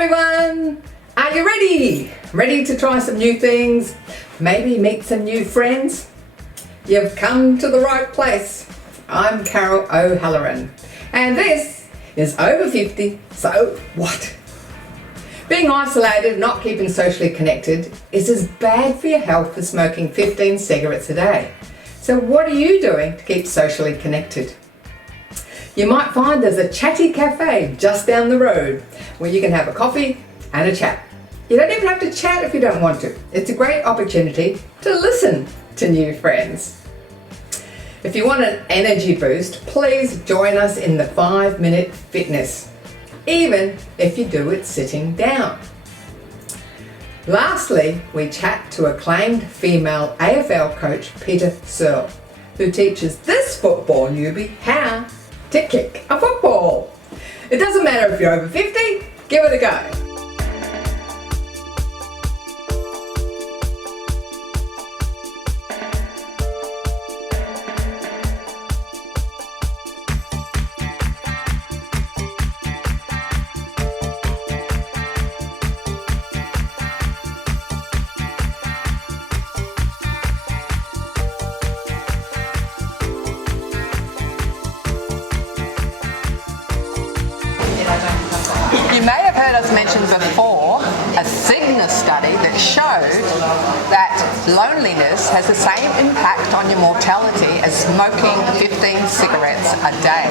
everyone! Are you ready? Ready to try some new things? Maybe meet some new friends? You've come to the right place. I'm Carol O'Halloran and this is Over 50, So What? Being isolated, not keeping socially connected is as bad for your health as smoking 15 cigarettes a day. So what are you doing to keep socially connected? You might find there's a Chatty Cafe just down the road where you can have a coffee and a chat. You don't even have to chat if you don't want to. It's a great opportunity to listen to new friends. If you want an energy boost, please join us in the 5-minute fitness, even if you do it sitting down. Lastly, we chat to acclaimed female AFL coach Peter Searle, who teaches this football newbie how to kick a football. It doesn't matter if you're over 50, give it a go. You may have heard us mention before a Cygnus study that showed that loneliness has the same impact on your mortality as smoking 15 cigarettes a day.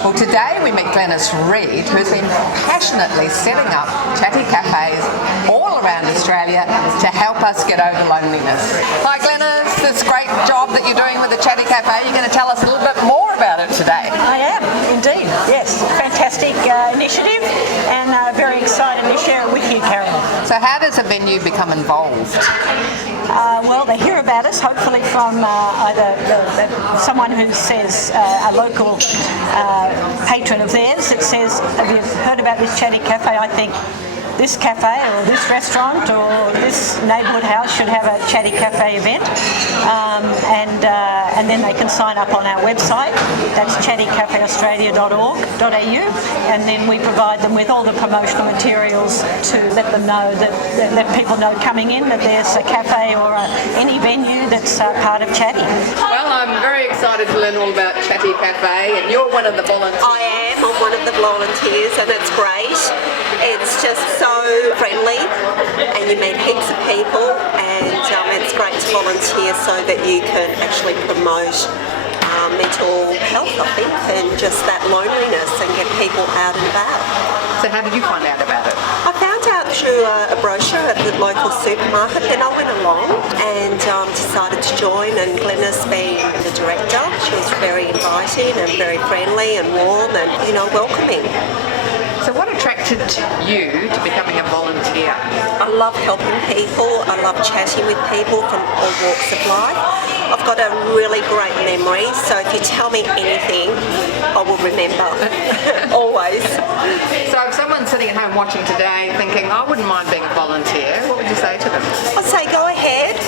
Well, today we meet Glenys Reid, who's been passionately setting up Chatty Cafes all around Australia to help us get over loneliness. Hi Glenys, this great job that you're doing with the Chatty Cafe. You're going to tell us a little bit more about it today. I am, indeed, yes. Fantastic initiative and very excited to share it with you, Carol. So how does a venue become involved? Well, they hear about us, hopefully from either someone who says, a local patron of theirs that says, have you heard about this Chatty Cafe? I think this cafe or this restaurant or this neighbourhood house should have a Chatty Cafe event, and then they can sign up on our website. That's ChattyCafeAustralia.org.au, and then we provide them with all the promotional materials to let them know that people know coming in that there's a cafe or any venue that's part of Chatty. Well, I'm very excited to learn all about Chatty Cafe, and you're one of the volunteers. I am. I'm one of the volunteers, and it's great. It's just so friendly, and you meet heaps of people, and it's great to volunteer so that you can actually promote mental health, I think, and just that loneliness and get people out and about. So how did you find out about it? I found out through a brochure at the local supermarket, then I went along and decided to join, and Glenys being the director, she was very inviting and very friendly and warm and, welcoming. So what attracted you to becoming a volunteer? I love helping people. I love chatting with people from all walks of life. I've got a really great memory, so if you tell me anything, I will remember. Always. So if someone's sitting at home watching today thinking, I wouldn't mind being a volunteer, what would you say to them? I'd say go ahead.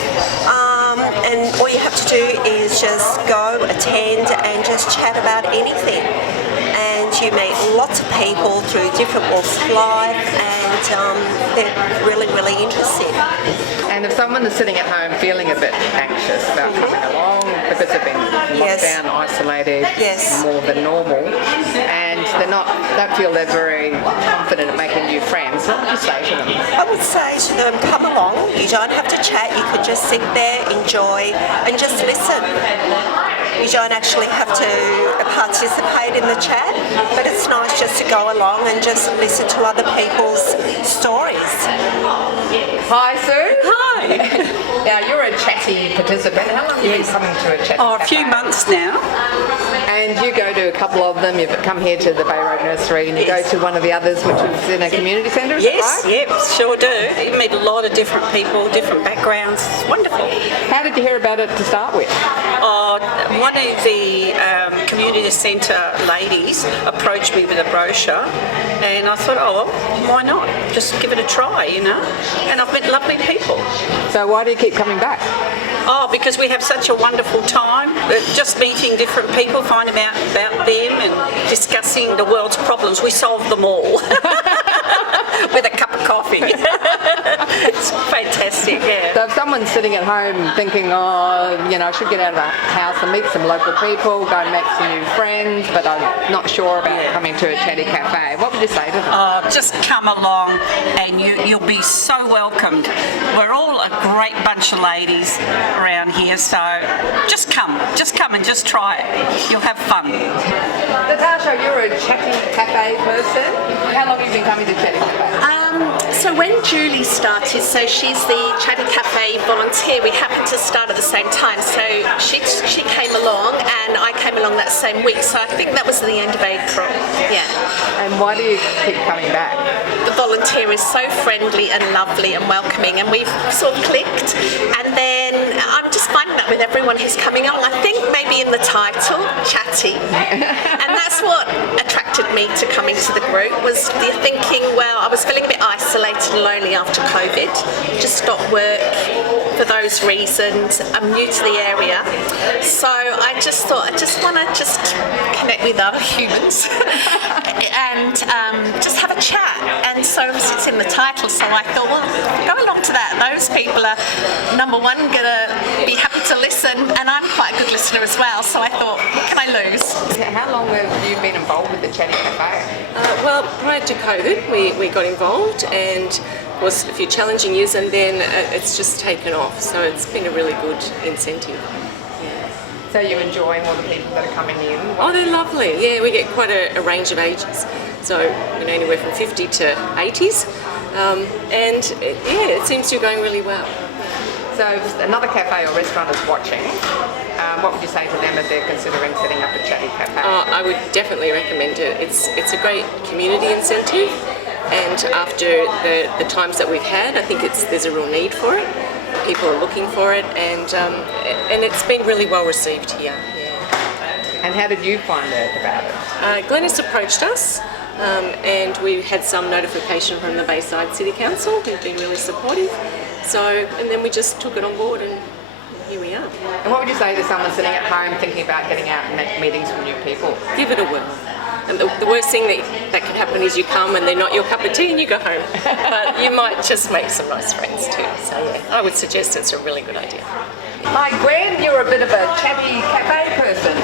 And all you have to do is just go, attend, and just chat about anything. And you meet lots of people through different walks of life, and they're really, really interested. And if someone is sitting at home feeling a bit anxious about coming along because they've been locked down, isolated more than normal, and don't feel they're very confident at making new friends, what would you say to them? I would say to them, come along. You don't have to chat. You could just sit there, enjoy, and just listen. You don't actually have to participate in the chat, but it's nice just to go along and just listen to other people's stories. Hi, Sue. Hi. Now, you're a Chatty participant. How long have you been coming to a Chatty A few months now. And you go to a couple of them. You've come here to the Bay Road Nursery, and you go to one of the others, which is in a community centre, is Yes, that right? yep, sure do. You meet a lot of different people, different backgrounds. It's wonderful. How did you hear about it to start with? One of the community centre ladies approached me with a brochure, and I thought, oh, well, why not? Just give it a try, And I've met lovely people. So why do you keep coming back? Oh, because we have such a wonderful time, just meeting different people, finding out about them and discussing the world's problems. We solve them all. with a cup of coffee. It's fantastic, yeah. So if someone's sitting at home thinking, oh, you know, I should get out of the house and meet some local people, go and make some new friends, but I'm not sure about coming to a Chatty Cafe, what would you say to them? Just come along and you'll be so welcomed. We're all a great bunch of ladies around here, so just come and just try it. You'll have fun. Natasha, you're a Chatty Cafe person. How long have you been coming to Chatty Cafe? So when Julie started, so she's the Chatty Cafe volunteer, we happened to start at the same time. So she came along and I came along that same week. So I think that was at the end of April. Yeah. And why do you keep coming back? The volunteer is so friendly and lovely and welcoming, and we've sort of clicked. And then I'm just finding that with everyone who's coming along. I think maybe in the title, Chatty. And that's what attracted me to coming to the group, was the thinking, well, I was feeling a bit isolated and lonely after COVID, just stopped work for those reasons. I'm new to the area, so I just thought I just want to just connect with other humans and just have a chat. And so it's in the title, so I thought, well, go along to that. Those people are, number one, going to be happy to listen, and I'm quite a good listener as well, so I thought, what can I lose? How long have you been involved with the Chatty Cafe? Well, prior to COVID, we got involved, and was a few challenging years, and then it's just taken off. So it's been a really good incentive. So you're enjoying all the people that are coming in? Oh, they're lovely. Yeah, we get quite a range of ages. So anywhere from 50 to 80s, and it seems to be going really well. So if another cafe or restaurant is watching, what would you say to them if they're considering setting up a Chatty Cafe? I would definitely recommend it. It's a great community incentive, and after the times that we've had, I think there's a real need for it. People are looking for it, and it's been really well received here. Yeah. And how did you find out about it? Glennis approached us, and we had some notification from the Bayside City Council, who've been really supportive. So, and then we just took it on board, and here we are. And what would you say to someone sitting at home thinking about getting out and make meetings with new people? Give it a whirl. And the worst thing that can happen is you come and they're not your cup of tea and you go home. But you might just make some nice friends too. So yeah, I would suggest it's a really good idea. Hi Gwen, you're a bit of a Chatty Cafe person.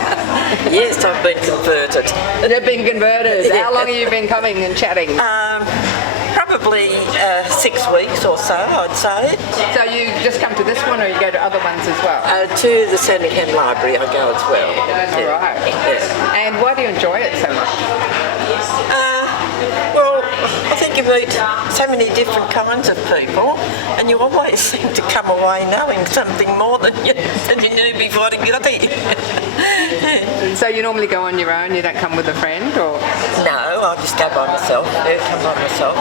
Yes, I've been converted. You've been converted. How long have you been coming and chatting? Probably 6 weeks or so, I'd say. So you just come to this one or you go to other ones as well? To the Sandringham Library I go as well. All right. Yeah. And why do you enjoy it so much? Well, I think you meet so many different kinds of people, and you always seem to come away knowing something more than you knew before you got here. So you normally go on your own, you don't come with a friend, or? No, I just go by myself. Yeah, come by myself.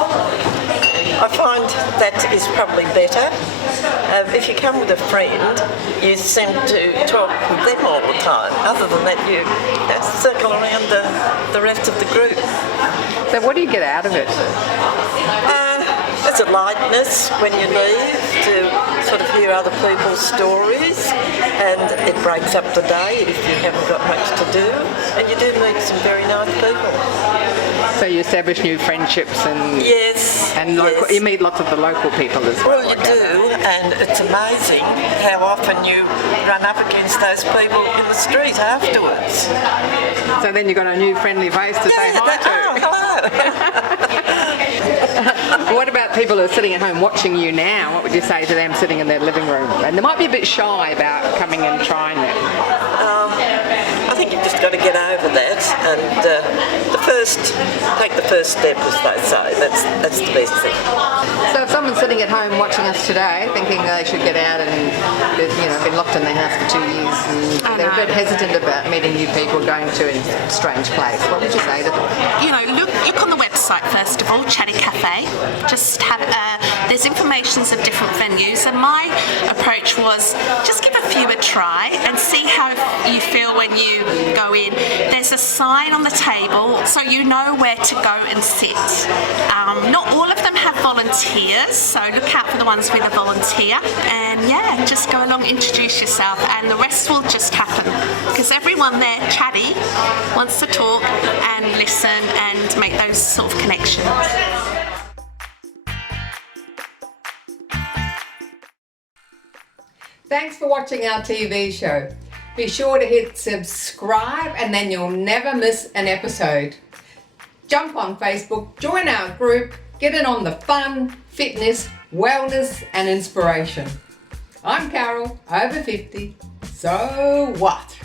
I find that is probably better. If you come with a friend, you seem to talk with them all the time. Other than that, you circle around the rest of the group. So what do you get out of it? There's a lightness when you leave to sort of hear other people's stories, and it breaks up the day if you haven't got much to do, and you do meet some very nice people. So you establish new friendships and yes, you meet lots of the local people as well. Well, you do, and it's amazing how often you run up against those people in the street afterwards. So then you've got a new friendly face to say hi to. Oh, hello. What about people who are sitting at home watching you now? What would you say to them sitting in their living room? And they might be a bit shy about coming and trying it. I think you've just got to get over that, and take the first step, as they say. That's the best thing. So if someone's sitting at home watching us today, thinking they should get out and been locked in their house for 2 years, and they're a bit hesitant about meeting new people, going to a strange place, what would you say to them? Look on the website first of all, Chatty Cafe. Just have there's informations of different venues, and my approach was just give a few a try and see how you feel when you go in. There's a sign on the table so you know where to go and sit. Not all of them have volunteers, so look out for the ones with a volunteer, and just go along, introduce yourself, and the rest will just happen, because everyone there, chatty, wants to talk and listen and make those sort of connections. Thanks for watching our TV show. Be sure to hit subscribe and then you'll never miss an episode. Jump on Facebook, join our group, get in on the fun, fitness, wellness and inspiration. I'm Carol, over 50. So what?